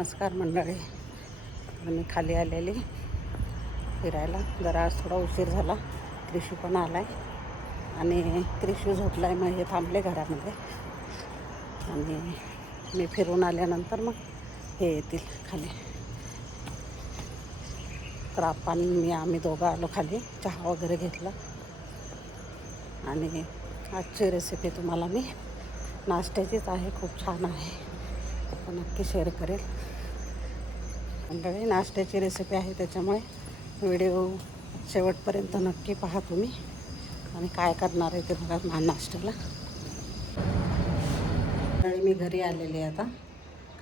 नमस्कार मंडळी. मी खाली आलेली फिरायला. जरा आज थोडा उशीर झाला. क्रिशू पण आला आहे आणि क्रिशू झोपला आहे. मग हे थांबले घरामध्ये आणि मी फिरून आल्यानंतर मग हे येतील खाली. तर आम्ही दोघं आलो खाली. चहा वगैरे घेतला आणि आजची रेसिपी तुम्हाला मी नाश्त्याचीच आहे. खूप छान आहे, तर नक्की शेअर करेल. मंडळी नाश्त्याची रेसिपी आहे, त्याच्यामुळे व्हिडिओ शेवटपर्यंत नक्की पहा तुम्ही. आणि काय करणार आहे ते बघा नाश्त्याला. मंडळी मी घरी आलेली आहे. आता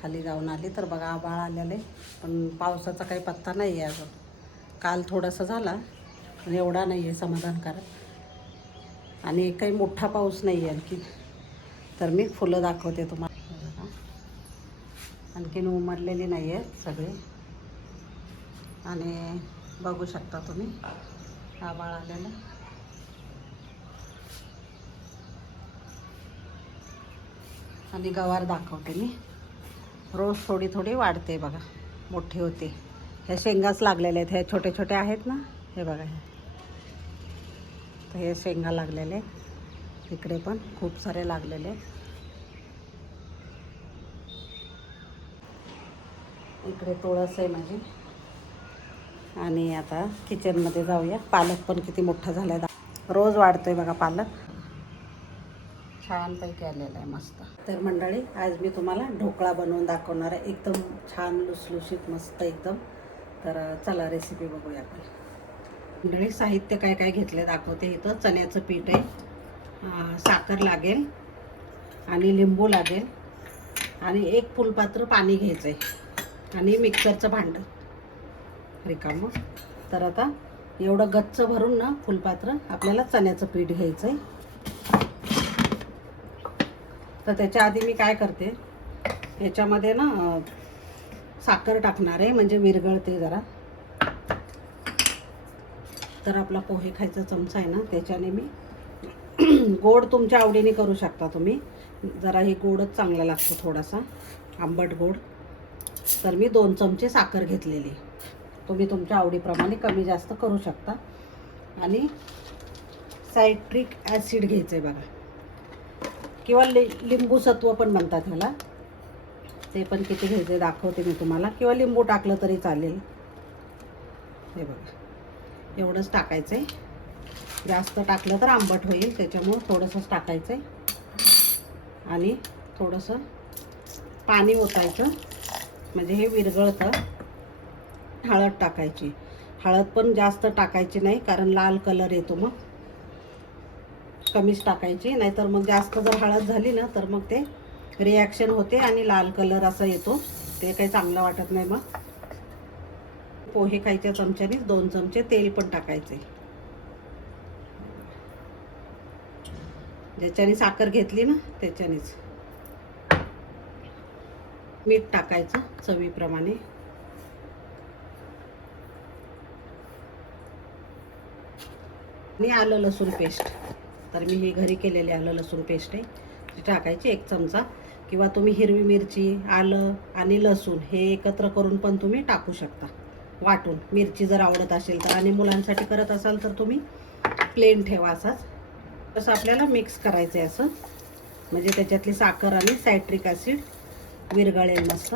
खाली जाऊन आली तर बघा आभाळ आलेले, पण पावसाचा काही पत्ता नाही आहे अजून. काल थोडासा झाला पण एवढा नाही आहे समाधानकारक. आणि काही मोठा पाऊस नाही आहे आणखी. तर मी फुलं दाखवते तुम्हाला. आणखीन उमरलेली नाही आहेत सगळे. आणि बघू शकता तुम्ही आभाळ आलेलं. आणि गवार दाखवते मी. रोज थोडी थोडी वाढते बघा, मोठी होते. ह्या शेंगाच लागलेले आहेत. हे छोटे छोटे आहेत ना, हे बघा हे. तर हे शेंगा लागलेले आहेत. इकडे पण खूप सारे लागलेले आहेत. इकडे तुळस आहे माझी. आणि आता किचनमध्ये जाऊया. पालक पण किती मोठा झाला आहे. रोज वाढतोय बघा पालक. छानपैकी आलेला आहे मस्त. तर मंडळी आज मी तुम्हाला ढोकळा बनवून दाखवणार आहे. एकदम छान लुसलुशीत मस्त एकदम. तर चला रेसिपी बघूया आपण. मंडळी साहित्य काय काय घेतले दाखवते. इथं चण्याचं पीठ आहे, साखर लागेल आणि लिंबू लागेल आणि एक फुलपात्र पाणी घ्यायचं आहे आणि मिक्सरचं भांडं रिकामं. तर आता एवढं गच्च भरून ना फुलपात्र आपल्याला चण्याचं पीठ घ्यायचं आहे. तर त्याच्या आधी मी काय करते, याच्यामध्ये ना साखर टाकणार आहे, म्हणजे विरघळते जरा. तर आपला पोहे खायचा चमचा आहे ना, त्याच्याने मी गोड तुमच्या आवडीने करू शकता तुम्ही. जरा हे गोडच चांगला लागतो, थोडासा आंबट गोड. तर मी 2 चमचे साखर घेतलेली. तुम्ही तुमच्या आवडीप्रमाणे कमी जास्त करू शकता. आणि सायट्रिक ॲसिड घ्यायचं आहे बघा, किंवा लिंबू सत्व पण म्हणतात ह्याला. ते पण किती घ्यायचे दाखवते मी तुम्हाला, किंवा लिंबू टाकलं तरी चालेल. हे बघा एवढंच टाकायचं आहे. जास्त टाकलं तर आंबट होईल, त्याच्यामुळं थोडंसंच टाकायचं आहे. आणि थोडंसं पाणी ओतायचं, म्हणजे हे विरघळतं. हळद टाकायची. हळद पण जास्त टाकायची नाही, कारण लाल कलर येतो. मग कमीच टाकायची, नाहीतर मग जास्त जर हळद झाली ना तर मग ते रिॲक्शन होते आणि लाल कलर असा येतो. ते काही चांगलं वाटत नाही. मग पोहे खायच्या चमच्याने 2 चमचे तेल पण टाकायचे. ज्याच्याने साखर घेतली ना त्याच्यानेच. मीठ टाकायचं चवीप्रमाणे. आणि आलं लसूण पेस्ट. तर मी ही घरी केलेली आलं लसूण पेस्ट आहे, ती टाकायची 1 चमचा. किंवा तुम्ही हिरवी मिरची, आलं आणि लसूण हे एकत्र करून पण तुम्ही टाकू शकता वाटून, मिरची जर आवडत असेल तर. आणि मुलांसाठी करत असाल तर तुम्ही प्लेन ठेवा असाच. तसं आपल्याला मिक्स करायचं आहे असं, म्हणजे त्याच्यातली साखर आणि सायट्रिक ॲसिड विरघळेल मस्त.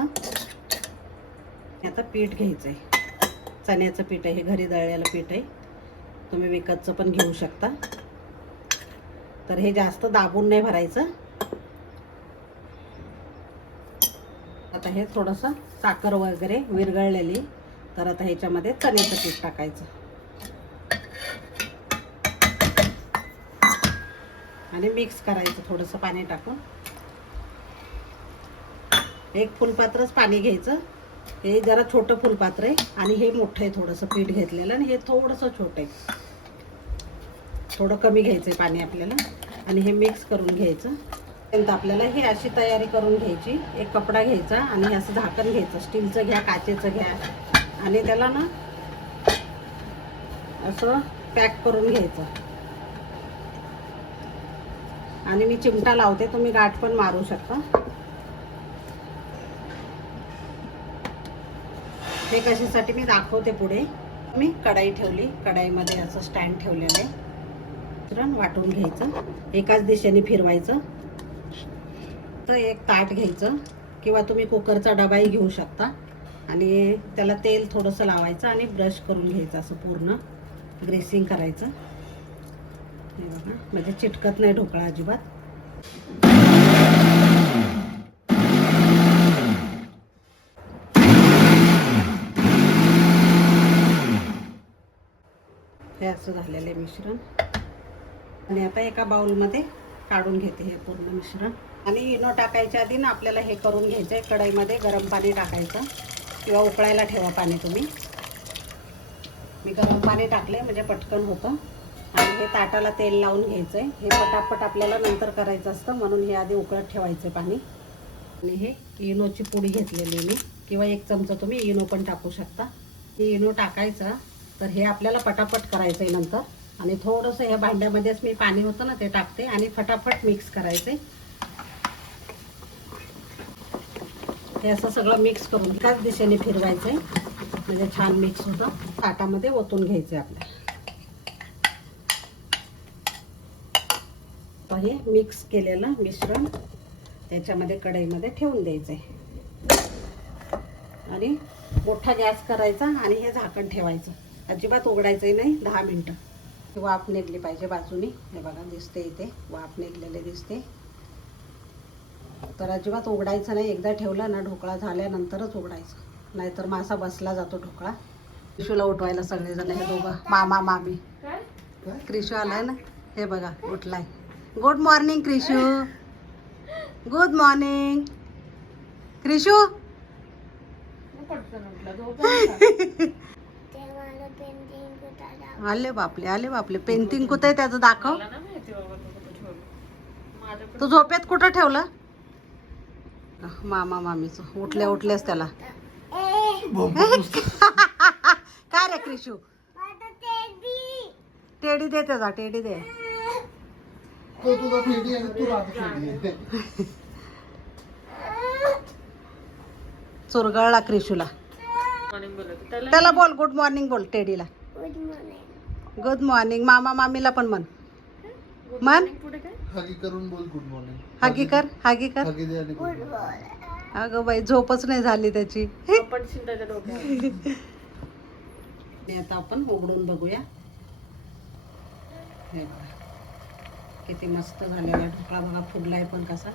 आता पीठ घ्यायचं आहे. चण्याचं पीठ आहे, हे घरी दळलेलं पीठ आहे. तुम्ही विकतचं पण घेऊ शकता. तर हे जास्त दाबून नाही भरायचं. आता हे थोडंसं साखर वगैरे विरघळलेली. तर आता ह्याच्यामध्ये चण्याचं पीठ टाकायचं आणि मिक्स करायचं थोडंसं पाणी टाकून. 1 फुलपात्रच पाणी घ्यायचं. हे जरा छोटं फुलपात्र आहे आणि हे मोठं आहे थोडंसं पीठ घेतलेलं, आणि हे थोडंसं छोटं आहे. थोडं कमी घ्यायचं आहे पाणी आपल्याला. आणि हे मिक्स करून घ्यायचं. त्यानंतर आपल्याला ही अशी तयारी करून घ्यायची. एक कपडा घ्यायचा आणि असं झाकण घ्यायचं. स्टीलचं घ्या, काचेचं घ्या. आणि त्याला ना असं पॅक करून घ्यायचं. आणि मी चिमटा लावते, तुम्ही गाठ पण मारू शकता. हे कशासाठी मी दाखवते पुढे. मी कढाई ठेवली, कढाईमध्ये असं स्टँड ठेवलेलं आहे. मिश्रण वाटून घ्यायचं, एकाच दिशेने फिरवायचं. तर एक ताट घ्यायचं किंवा तुम्ही कुकरचा डबाही घेऊ शकता आणि त्याला तेल थोडंसं लावायचं आणि ब्रश करून घ्यायचं, असं पूर्ण ग्रेसिंग करायचं. हे बघा, म्हणजे चिटकत नाही ढोकळा अजिबात. हे असं झालेलं आहे मिश्रण. आणि आता एका बाउलमध्ये काढून घेते हे पूर्ण मिश्रण. आणि इनो टाकायच्या आधी ना आपल्याला हे करून घ्यायचं आहे, कढईमध्ये गरम पाणी टाकायचं किंवा उकळायला ठेवा पाणी तुम्ही. मी गरम पाणी टाकले म्हणजे पटकन होतं. आणि हे ताटाला तेल लावून घ्यायचं आहे. हे पटापट आपल्याला नंतर करायचं असतं, म्हणून हे आधी उकळत ठेवायचं आहे पाणी. आणि हे इनोची पुडी घेतलेली मी, किंवा 1 चमचा तुम्ही इनो पण टाकू शकता. हे इनो टाकायचं, तर हे आपल्याला पटापट करायचं आहे नंतर. आणि थोडंसं ह्या भांड्यामध्येच मी पाणी होतं ना ते टाकते आणि फटाफट मिक्स करायचे. हे असं सगळं मिक्स करून एकाच दिशेने फिरवायचं आहे, म्हणजे छान मिक्स होतं. ताटामध्ये ओतून घ्यायचं आहे आपल्याला. हे मिक्स केलेलं मिश्रण त्याच्यामध्ये कढईमध्ये ठेवून द्यायचं आहे. आणि मोठा गॅस करायचा आणि हे झाकण ठेवायचं, अजिबात उघडायचंही नाही. 10 मिनटं. वाफ निघली पाहिजे बाजूनी. हे बघा दिसते इथे वाफ निघलेले दिसते. तर अजिबात उघडायचं नाही. एकदा ठेवलं ना ढोकळा झाल्यानंतरच उघडायचं, नाहीतर मासा बसला जातो ढोकळा. क्रिशूला उठवायला सगळेजण हे दोघं मामा मामी. क्रिशू आलाय ना, हे बघा उठलाय. Good morning Krishu, good morning Krishu. आले बापले, आले बापले. पेंटिंग कुठे आहे त्याचं दाखव. तू झोपेत कुठं ठेवलं. मामा मामीचं उठल्या उठल्यास त्याला. काय रे क्रिशू, टेडी दे त्याचा, टेडी दे. चुरगळला क्रिशूला. त्याला बोल गुड मॉर्निंग बोल टेडीला. Good morning. मामा मामीला पण म्हण. म्हण हागी करून बोल गुड मॉर्निंग. हागी कर, हागी कर. अगं बाई झोपच नाही झाली त्याची. आता आपण उघडून बघूया. हे बघा किती मस्त झालेला ढोकळा. बघा फुडलाय पण कसा.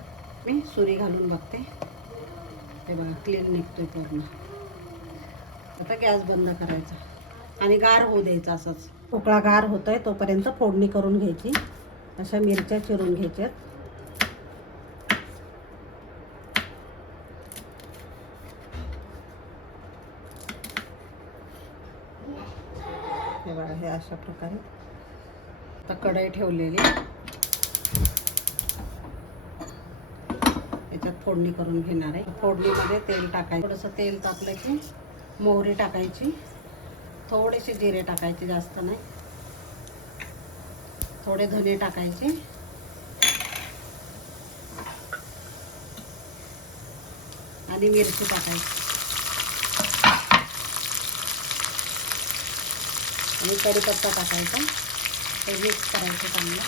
मी सुरी घालून बघते. हे बघा क्लीन निघतोय पूर्ण. आता गॅस बंद करायचा आणि गार होऊ द्यायचा असंच. ढोकळा गार होतोय तोपर्यंत फोडणी करून घ्यायची. अशा मिरच्या चिरून घ्यायच्यात. हे बघा हे अशा प्रकारे. आता कढई ठेवलेली, याच्यात फोडणी करून घेणार आहे. फोडणीमध्ये तेल टाकायचं. थोडंसं तेल तापलं की मोहरी टाकायची, थोडेसे जिरे टाकायचे, जास्त नाही. थोडे धने टाकायचे आणि मिरची टाकायची आणि कढीपत्ता टाकायचा. हे मिक्स करायचं चांगलं.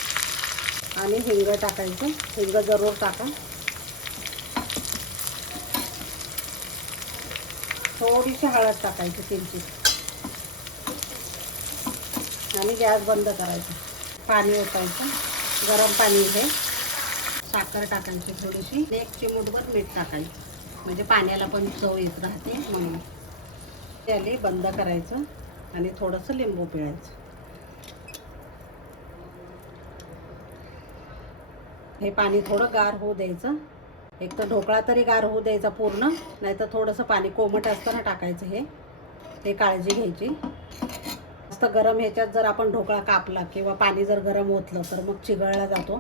आणि हिंग टाकायचं. हिंग जरूर टाका. थोडीशी हळद टाकायची किंचित. आणि गॅस बंद करायचा. पाणी ओतायचं, गरम पाणी आहे. साखर टाकायची थोडीशी. 1 चिमूटभर मीठ टाकायचं, म्हणजे पाण्याला पण चव येत राहते म्हणून. त्याला बंद करायचं आणि थोडंसं लिंबू पिळायचं. हे पाणी थोडं गार होऊ द्यायचं. एक तर ढोकळा तरी गार होऊ द्यायचा पूर्ण, नाहीतर थोडंसं पाणी कोमट असताना टाकायचं. हे काळजी घ्यायची. जास्त गरम ह्याच्यात जर आपण ढोकळा कापला किंवा पाणी जर गरम ओतलं तर मग चिघळला जातो.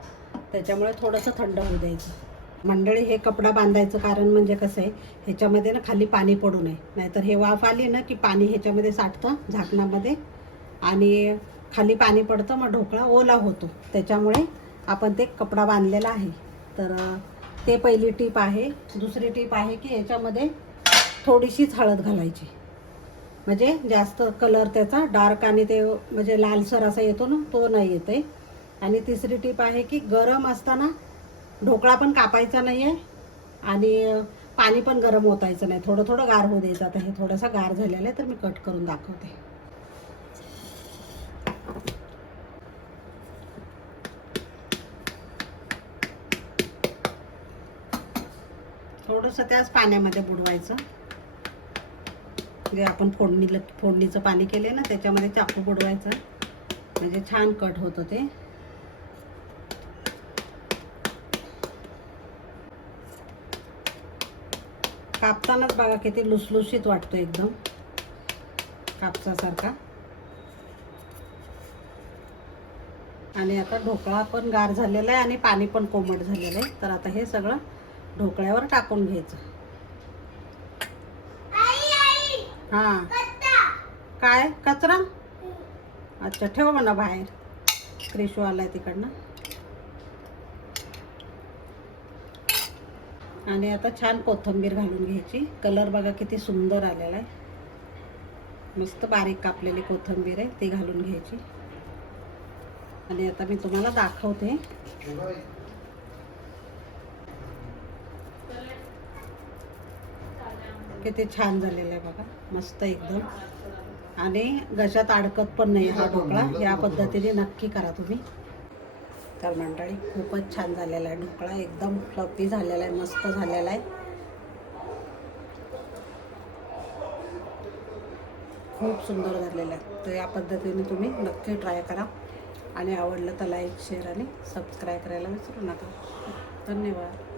त्याच्यामुळे थोडंसं थंड होऊ द्यायचं. मंडळी हे कपडा बांधायचं कारण म्हणजे कसं आहे, ह्याच्यामध्ये ना खाली पाणी पडू नये. नाहीतर हे वाफ आली ना की पाणी ह्याच्यामध्ये साठतं झाकणामध्ये आणि खाली पाणी पडतं, मग ढोकळा ओला होतो. त्याच्यामुळे आपण ते कपडा बांधलेला आहे. तर ते पहिली टीप आहे. दुसरी टीप आहे की ह्याच्यामध्ये थोडीशीच हळद घालायची. म्हणजे जास्त कलर त्याचा डार्क आणि ते म्हणजे लालसर असा येतो ना, तो नाही येते. आणि तिसरी टीप आहे की गरम असताना ढोकळा पण कापायचा नाही आहे आणि पाणी पण गरम ओतायचं नाही, थोडं थोडं गार होऊ द्यायचं. आता हे थोडासा गार झालेला आहे तर मी कट करून दाखवते. थोडंसं त्याच पाण्यामध्ये बुडवायचं, जे आपण फोडणीचं पाणी केले ना त्याच्यामध्ये चाकू बुडवायचं, म्हणजे छान कट होतं ते. कापतानाच बघा किती लुसलुशीत वाटतो, एकदम कापसासारखा. आणि आता ढोकळा पण गार झालेला आहे आणि पाणी पण कोमट झालेलं आहे. तर आता हे सगळं ढोकळ्यावर टाकून घ्यायचं. हां, काय कचरा? अच्छा, ठेव म्हणा बाहेर, क्रिशू आलाय तिकडनं. आणि आता छान कोथिंबीर घालून घ्यायची. कलर बघा किती सुंदर आलेला आहे. मस्त बारीक कापलेली कोथिंबीर आहे, ती घालून घ्यायची. आणि आता मी तुम्हाला दाखवते. किती छान झालेलं आहे बघा, मस्त एकदम. आणि घशात अडकत पण नाही हा ढोकळा. या पद्धतीने नक्की करा तुम्ही. तर मंडळी, खूपच छान झालेला आहे ढोकळा, एकदम फ्लफी झालेला आहे, मस्त झालेला आहे, खूप सुंदर झालेला आहे. तर या पद्धतीने तुम्ही नक्की ट्राय करा आणि आवडलं तर लाईक, शेअर आणि सबस्क्राईब करायला विसरू नका. धन्यवाद.